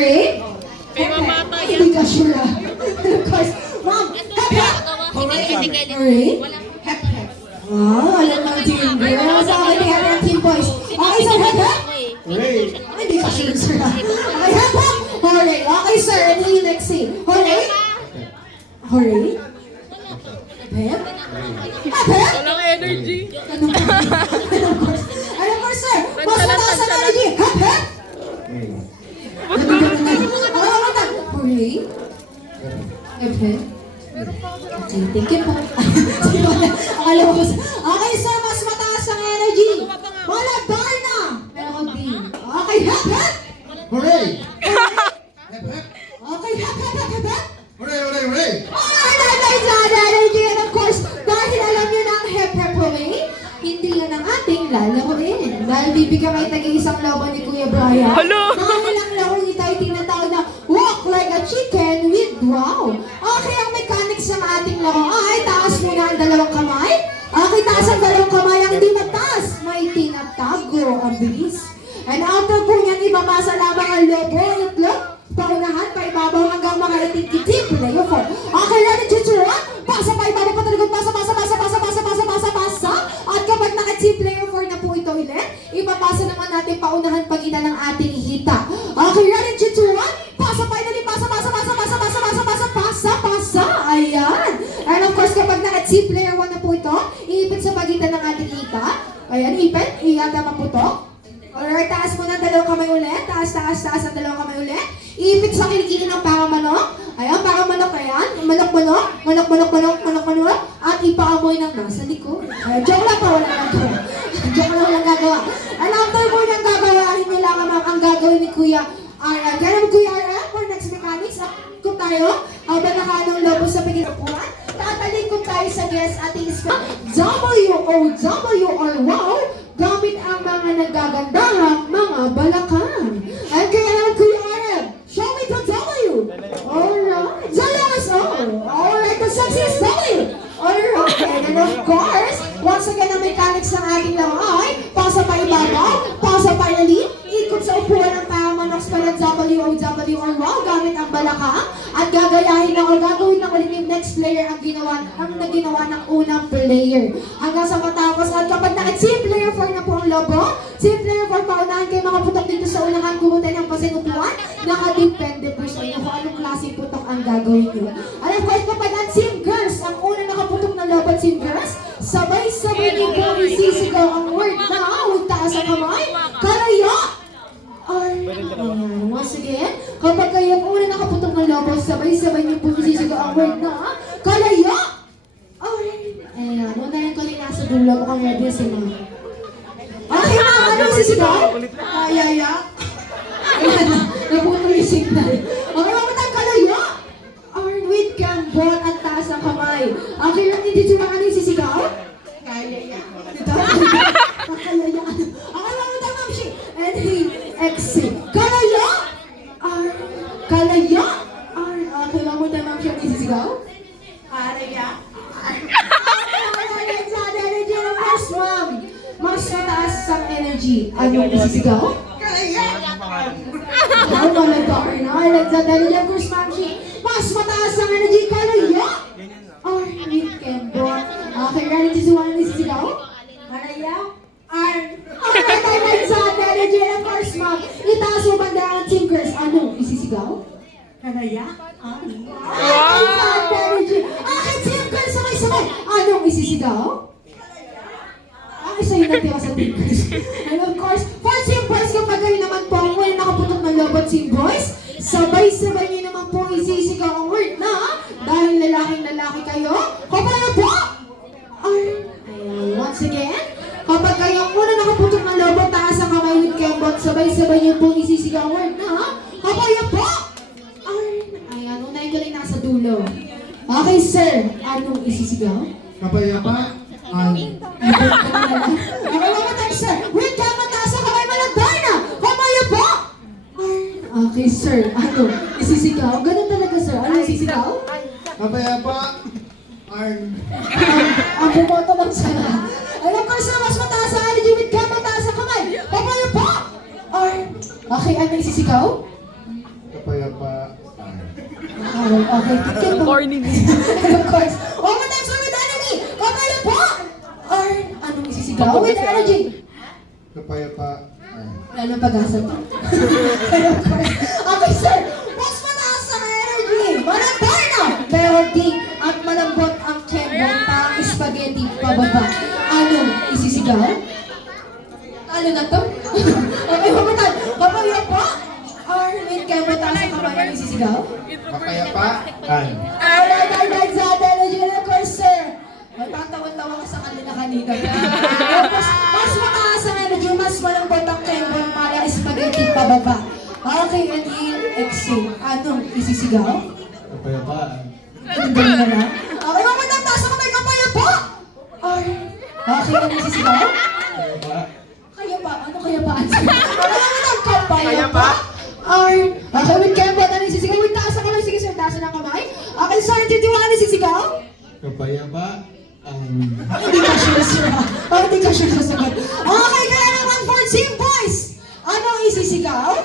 Alright? Kaya mamata yan. Hindi ka sure ah. Of course. Ma'am, alright? Hep, hep. Alam mo team girls. Okay, tingnan ng team boys. Okay, so hep hep. Hooray! Hindi ka sure, sir ah. Okay, hep hep. Alright, okay sir. Ano yung next scene? Alright? Alright? Hep hep? Hep hep? Walang energy. Anong course? Anong course, sir? Mas mataas ang energy. Hep hep? Hooray? Hep hep? Okay, thank you po. Akala ko okay, sir, mas mataas ang energy. Wala, Darna! Meron din. Okay, hep hep! Hooray! Hep, hep. Okay, hep hep hep hep hep! Hooray, hooray, hooray! Alright, ang energy. And of course, dahil alam nyo na ang hep hep hooray, hindi yan ang ating lalaroin. Dahil bibigyan kayo tag-iisang laban ni Kuya Brian. Hello! Makilang laruin ito ay tinatawag na walk like a chicken with wow. Okay, ang mechanics ng ating laro ay taas muna ang dalawang kamay. Okay, taas ang dalawang kamay. Ang hindi mataas, may tinatago ang bilis. And after po niyan, ibabasa lamang ang lobo, itlog, paunahan, paibabaw hanggang makaitig-itig. Playo po. Okay, ready to one. Pasa pa ibabaw, patalikod, pasa. At kapag naka-team player 4 na po ito ulit, ipapasa naman natin paunahan pagitan ng ating hita. Okay, ready to one. Pasa pa ibabaw, pasa. Ayan. And of course, kapag naka-team player 1 na po ito, iipit sa pagitan ng ating hita. Ayan, ipit, iyata maputok. Alright, taas mo ng dalawang kamay ulit. Taas ang dalawang kamay ulit. Iipit sa kilikili ng parang manok. Ayan, parang manok, ayan. Manok. At ipaamoy ng nasa likod. Ayan, joke lang pa, walang gagawa. And after po niyang gagawain niyo lang ang gagawin ni Kuya RM. Kaya mo Kuya RM, for next mechanics, kung tayo, habang nakaanong lobo sa pagkinapuan, tatalikod tayo sa guest ating spell. W-O-W or wow, gamit ang mga nagagandahang mga balakang. At kaya naman Kuya RM, show me the W. Alright, the last O. Alright, the sexiest W. Alright, and of course, once again ang mechanics ng ating laway, pasa pa ibabaw, pasa pa ilalim, ikot sa upuan ng pamanok pa ng W-O-W or wow, gamit ang balakang, at gagayahin na o gagawin na ulit yung next player ang ginawa ng unang player. Hanggang sa matapos, at kapag naka-team player 4 na po ang lobo, team player 4 paunahan kayo mga putok dito sa unahan, kumutin ang pasinupuan, nakadepende po sa inyo kung anong klaseng putok ang gagawin nyo. And of course, kapag ang team girls, ang unang nakaputok ng lobo team girls, sabay-sabay niyo po isisigaw ang word na huwag taas ang kamay, kalaya! Once again, kapag kayo ang unang nakaputok ng lobo, sabay-sabay niyo po isisigaw ang word na kalaya! Ayan, unahin ko rin nasa dulo ko kang ready si ma'am. Okay ma'am, anong sisigaw? Kalaya! Ayan, naputol yung signal. Okay, mamatang kalaya! With gambot at taas ang kamay. Okay lang, hindi siya ano yung sisigaw? Kalaya. Ito? Kalaya. Okay, mamatang ma'am siya. And he exit. Kalaya! Kalaya! Okay, mamatang ma'am siya yung sisigaw? Kalaya. Mas mataas ang energy. Ano yung sisigaw? Kalaya! Ano ba na? Nagdadali lang course, ma'am siya. Mas mataas ang energy, kalaya! Or with Kembot. Okay, ready to do one ng sisigaw? Kalaya? Alright, I'm excited. Energy and of course, ma'am. Itaas mo banda ang team girls. Ano? Isisigaw? Kalaya? Excited energy. Okay, team girls, sabay-sabay. Anong isisigaw? Sa'yo natira sa team boys. And of course, for team boys, kapag kayo naman po ang wala nakaputok ng lobot team boys, sabay-sabay niyo naman po isisigaw ang word na dahil lalaking-lalaki kayo, kapag po! Ayan, once again, kapag kayo ang una nakaputok ng lobot, taas ang kamay with Kembot, sabay-sabay niyo po isisigaw ang word na kapag po! Ayan, unahin ko lang nasa dulo. Okay, sir, anong isisigaw? Kapayapa? Okay, mamatay, sir. Wait ka, mataas ang kamay malagay na. Kamaya po! Okay, sir. Ano? Isisigaw? Ganun talaga, sir. Ano isisigaw? Kapayapa? Ang bumoto lang siya. Alam ko, sir, mas mataas ang energy with ka, mataas ang kamay. Kamaya po! Okay, ano isisigaw? Kapayapaan. Okay, ticket po. Corny. Of course. One more time, sir, with energy. Kapaya po. Or, anong isisigaw? With energy. Kapayapaan. Wala nang pag-asa to. Of course. Okay, sir. Mas mataas ang energy. Malatarno. Pero di at malambot ang kembon parang spaghetti pababa. Anong isisigaw? Ano na to? Okay, one more time. Kapaya po. Or with kembon taas ang kamay ang isisigaw? Kapayapaan. Alright, sa energy na of course, sir. Matatawa-tawa ka sa kanila kanina. Tapos, mas mataas ang energy, mas malambot ang kembon para spaghetti pababa. Okay, inhale, exhale. Anong isisigaw? Kapayapaan. Ang galing na lang. Okay, mamatang taas ang kamay kapaya po! Or, okay, anong isisigaw? Kapayapaan. Kaya pa, ano kaya pa? Okay, mamatang kapaya po! Or, okay, with kembon, anong isisigaw? With taas ang kamay, sige sir, taas ang kamay. Okay, sir, titiwaan ang isisigaw? Kapayapaan. Hindi ka sure sir. Hindi ka sure sa sagot. Okay, kaya naman for Team Boys. Anong isisigaw?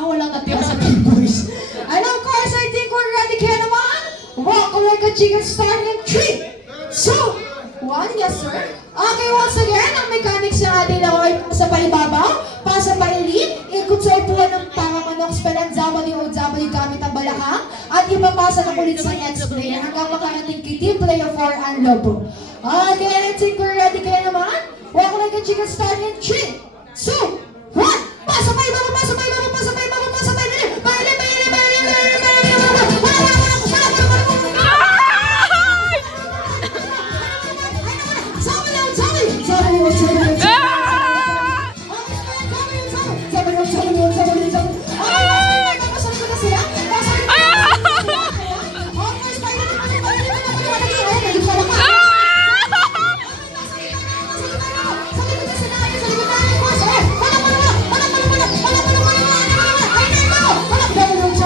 Walang natira sa Team Boys. And of course, I think we're ready kaya naman. Walk like a chicken start in 3, 2, 1. Yes, sir. Okay, once again, ang mechanics na atin ako ay sa paibabaw, pasa pailin, ikot sa upuan ng pangamanok, spelan W gamit ang balakang, at ipapasa na ulit sa next player hanggang makarating kay team player 4 ang lobo. Okay, I think we're ready kaya naman. Walk like a chicken start in 3, 2, 1. Pasa paibabaw, pasa paibabaw, pasa paibabaw, pasa pailin, pailin, pailin, pailin, pailin, pailin,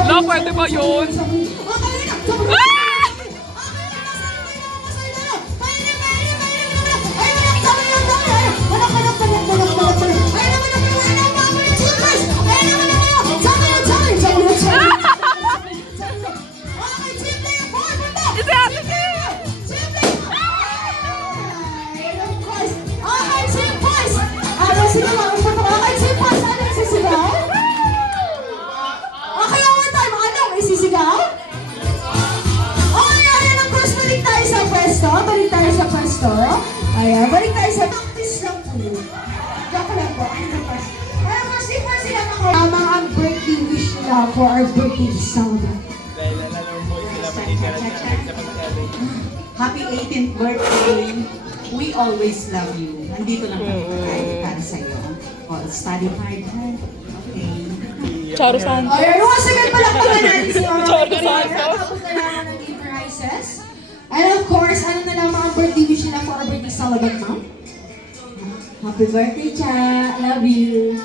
No, pwede ba yun? Ayan, balik tayo sa practice lang po. Joke lang po. Alam mo, si Marcy lang ako. Tama ang birthday wish nila for our birthday celebration. Happy 18th birthday. We always love you. Nandito lang kami para sa'yo. All study hard, ha? Okay. Charo Santos. Ayan, once again, palakpakan natin si Mama Charo Victoria. Santos. Tapos na naman ng game prizes. And of course, ano na lang mga birthday wish nila for our birthday celebration, ma'am? Happy birthday, Cha. Love you.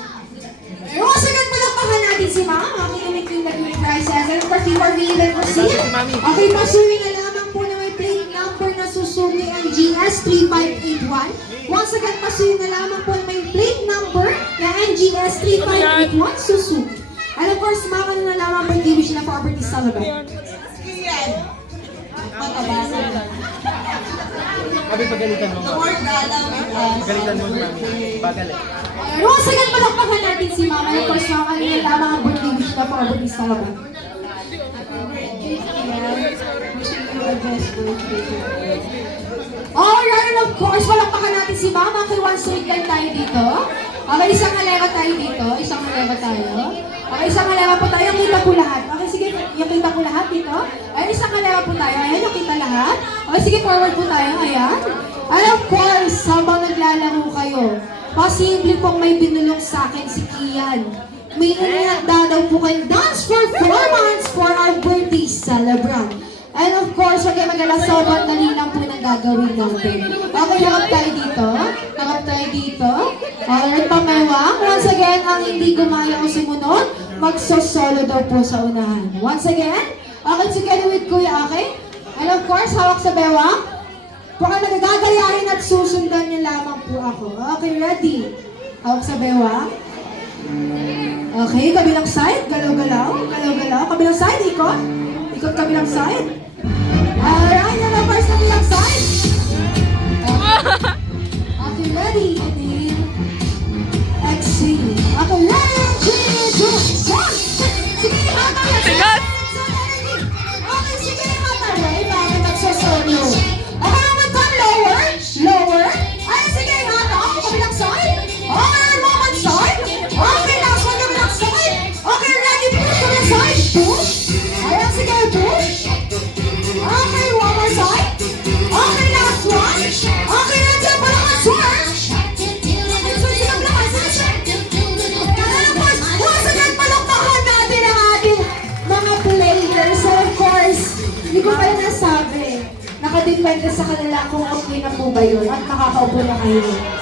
Ayan, once again, palakpakan natin si Ma'am. Makikinig yung naging prizes. And of course, before we even proceed, okay, pasuwi na lamang po na may plate number na susumi ang GS3581. Once again, pasuwi na lamang po na may plate number na NGS3581 susumi. And of course, ma'am, ano na lamang birthday wish na for our birthday celebration? Sabi pagalitan mo. Pagalitan mo mami. Bagal eh. Ayan, once again, palakpakan natin si ma'am. And of course, ma'am, ano na lamang ang birthday wish na for our birthday celebration? Wishing you a best birthday. Alright, and of course, palakpakan natin si ma'am. Okay, one sweet lang tayo dito. Okay, isang halera tayo dito. Isang halera tayo. Okay, isang halera po tayo. Kita po lahat. Okay, sige, yung kita po lahat dito. Ayan, isang halera po tayo. Ayan, yung kita lahat. Okay, sige, forward po tayo. Ayan. And of course, habang naglalaro kayo, posible pong may binulong sa akin si Kian. May inihanda daw po kayong dance performance for our birthday celebrant. And of course, huwag kayo mag-alala, sobrang dali lang po nang gagawin natin. Okay, harap tayo dito. Harap tayo dito. Alright, pamewang. Once again, ang hindi gumaya o sumunod, magso-solo daw po sa unahan. Once again, okay, together with Kuya, okay? And of course, hawak sa bewang. Kung ang nagagagayahin at susundan niyo lamang po ako. Okay, ready? Hawak sa bewang. Okay, kabilang side. Galaw-galaw. Galaw-galaw. Kabilang side, ikot. Ikot kabilang side. Alright, now first kabilang side. Okay, ready. Inhale. Exhale. Okay, ready. 3, 2, 1. Sige, hata. Sigat! Okay, sige, hata. Wait, bakit nagsasolo? Okay, naman time. Lower. Lower. Ay, sige, hata. Okay, kabilang side. Okay, one side. Okay, last one, kabilang side. Okay, ready. Push kabilang side. Push. Ayan, sige, push. Okay, one more side. Okay, last one. Okay, nandiyan pa lang ang sword. Okay, so sila lang. Once again, palakpakan natin ang ating mga players. So, of course, hindi ko kayo nasabi. Nakadepende sa kanila kung okay na po ba yun at nakakaupo na kayo.